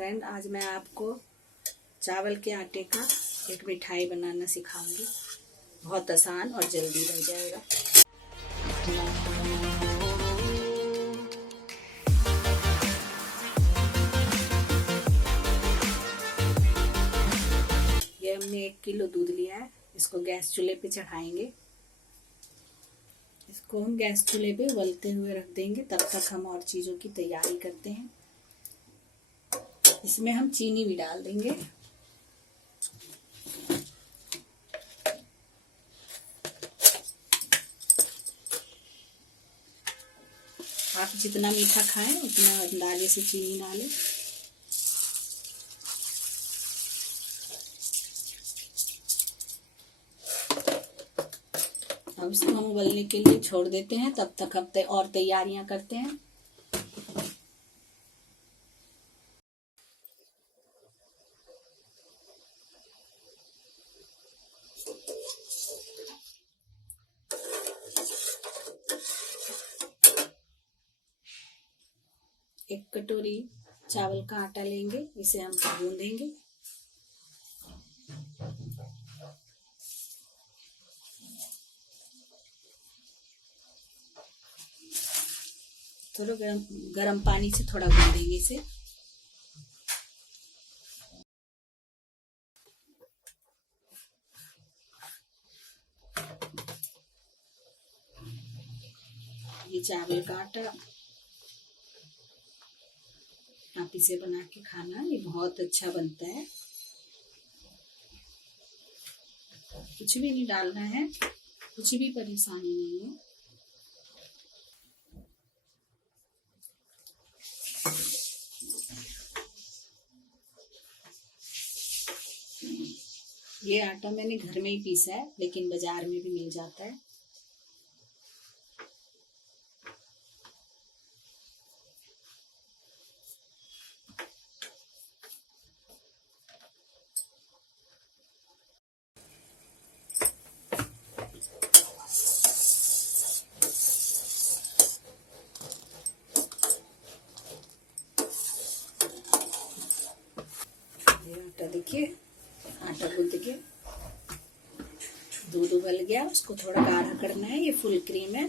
Friend, आज मैं आपको चावल के आटे का एक मिठाई बनाना सिखाऊंगी। बहुत आसान और जल्दी बन जाएगा। ये हमने 1 किलो दूध लिया है। इसको गैस चूल्हे पे चढ़ाएंगे। इसको हम गैस चूल्हे पे उबलते हुए रख देंगे। तब तक हम और चीज़ों की तैयारी करते हैं। इसमें हम चीनी भी डाल देंगे। आप जितना मीठा खाएं उतना अंदाजे से चीनी डालें। अब इसको हम उबलने के लिए छोड़ देते हैं। तब तक हम और तैयारियां करते हैं। एक कटोरी चावल का आटा लेंगे। इसे हम गूंदेंगे। थोड़ा गरम पानी से थोड़ा गूंदेंगे इसे। ये चावल का आटा आप इसे बना के खाना, ये बहुत अच्छा बनता है। कुछ भी नहीं डालना है, कुछ भी परेशानी नहीं है। ये आटा मैंने घर में ही पीसा है, लेकिन बाजार में भी मिल जाता है। आटा देखिए, आटा गूंद के दूध उबल गया। उसको थोड़ा गाढ़ा करना है। ये फुल क्रीम है।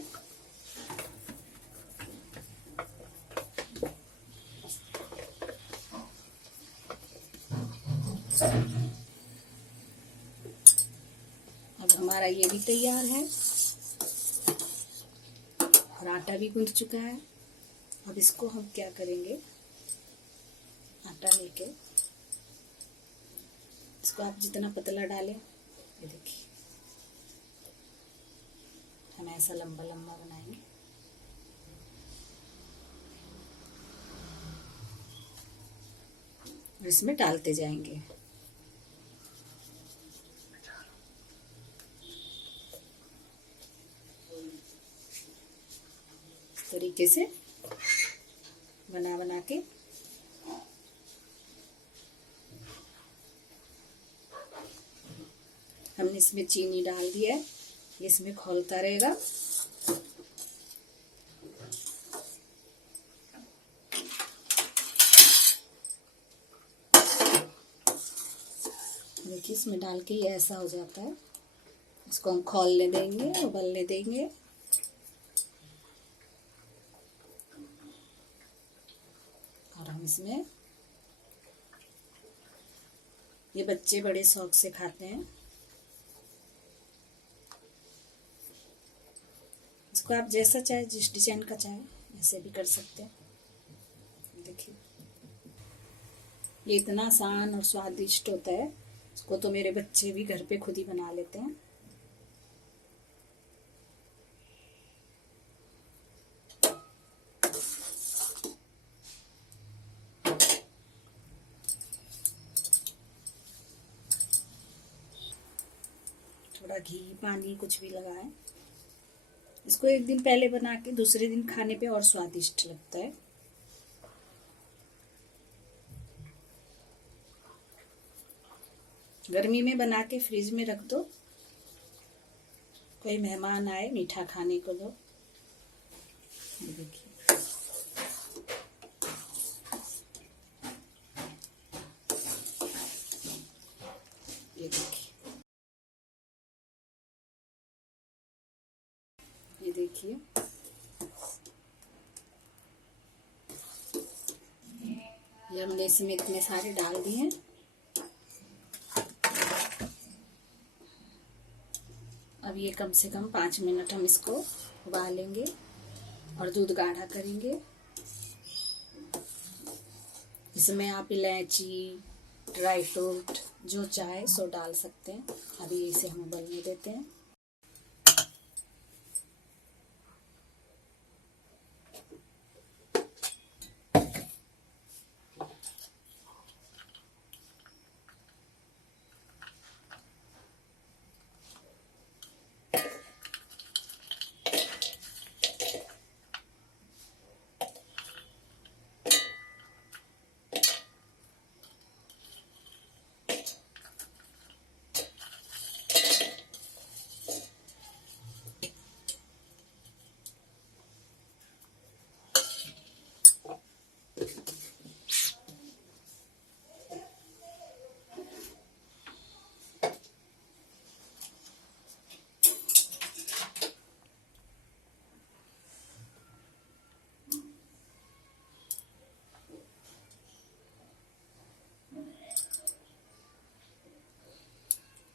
अब हमारा ये भी तैयार है और आटा भी गूंद चुका है। अब इसको हम क्या करेंगे, आटा लेके इसको आप जितना पतला डालें, ये देखिए हम ऐसा लंबा लंबा बनाएंगे। और इसमें डालते जाएंगे। इस तरीके से बना बना के हमने इसमें चीनी डाल दिया है। इसमें खौलता रहेगा। देखिए इसमें डाल के ये ऐसा हो जाता है। इसको हम खौलने देंगे, उबलने देंगे। और हम इसमें, ये बच्चे बड़े शौक से खाते हैं। इसको आप जैसा चाहे, जिस डिजाइन का चाहे ऐसे भी कर सकते हैं। देखिए ये इतना आसान और स्वादिष्ट होता है। इसको तो मेरे बच्चे भी घर पे खुद ही बना लेते हैं। थोड़ा घी, पानी कुछ भी लगाएं। इसको एक दिन पहले बना के दूसरे दिन खाने पे और स्वादिष्ट लगता है। गर्मी में बना के फ्रिज में रख दो। कोई मेहमान आए, मीठा खाने को दो। देखिए ये देखिए, ये हमने इसमें इतने सारे डाल दिए हैं। अब ये कम से कम 5 मिनट हम इसको उबालेंगे और दूध गाढ़ा करेंगे। इसमें आप इलायची, ड्राई फ्रूट जो चाहे सो डाल सकते हैं। अभी इसे हम उबलने देते हैं।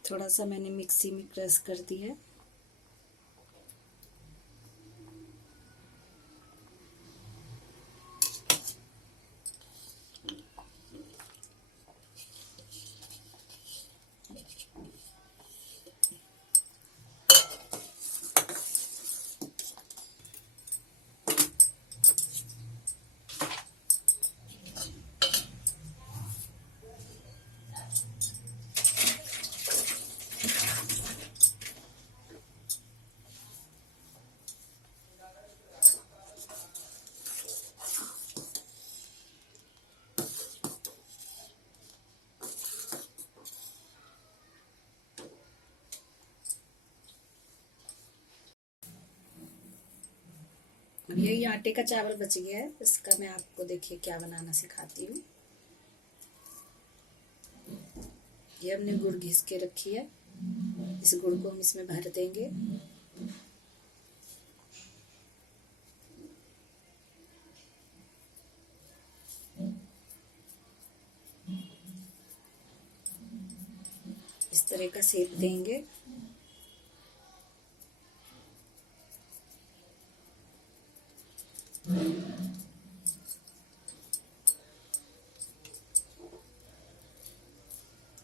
थोड़ा सा मैंने मिक्सी में क्रश कर दिया है। अब यही आटे का चावल बच गया है, इसका मैं आपको देखिए क्या बनाना सिखाती हूँ। ये हमने गुड़ घिस के रखी है, इस गुड़ को हम इसमें भर देंगे। इस तरह का शेप देंगे।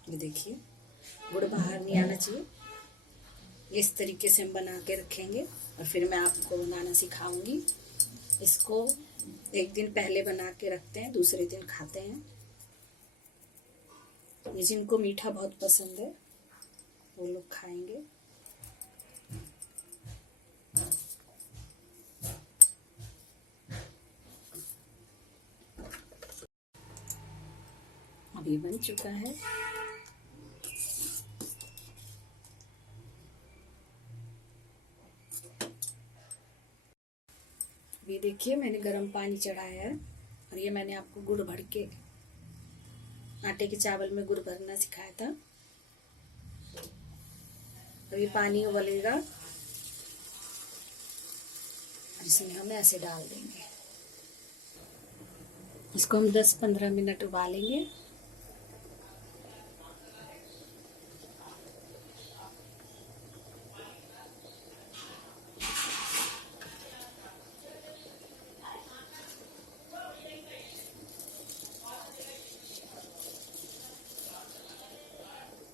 ये देखिए, गुड़ बाहर नहीं आना चाहिए। इस तरीके से हम बना के रखेंगे और फिर मैं आपको बनाना सिखाऊंगी। इसको एक दिन पहले बना के रखते हैं, दूसरे दिन खाते हैं। ये जिनको मीठा बहुत पसंद है वो लोग खाएंगे। अब ये बन चुका है। ये देखिए, मैंने गर्म पानी चढ़ाया है और ये मैंने आपको गुड़ भर के, आटे के चावल में गुड़ भरना सिखाया था। अब ये पानी उबलेगा और इसमें हम ऐसे डाल देंगे। इसको हम 10-15 मिनट उबालेंगे।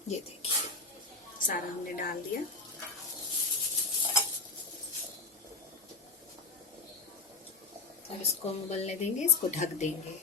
ये देखिए, सारा हमने डाल दिया। अब इसको हम उबलने देंगे, इसको ढक देंगे।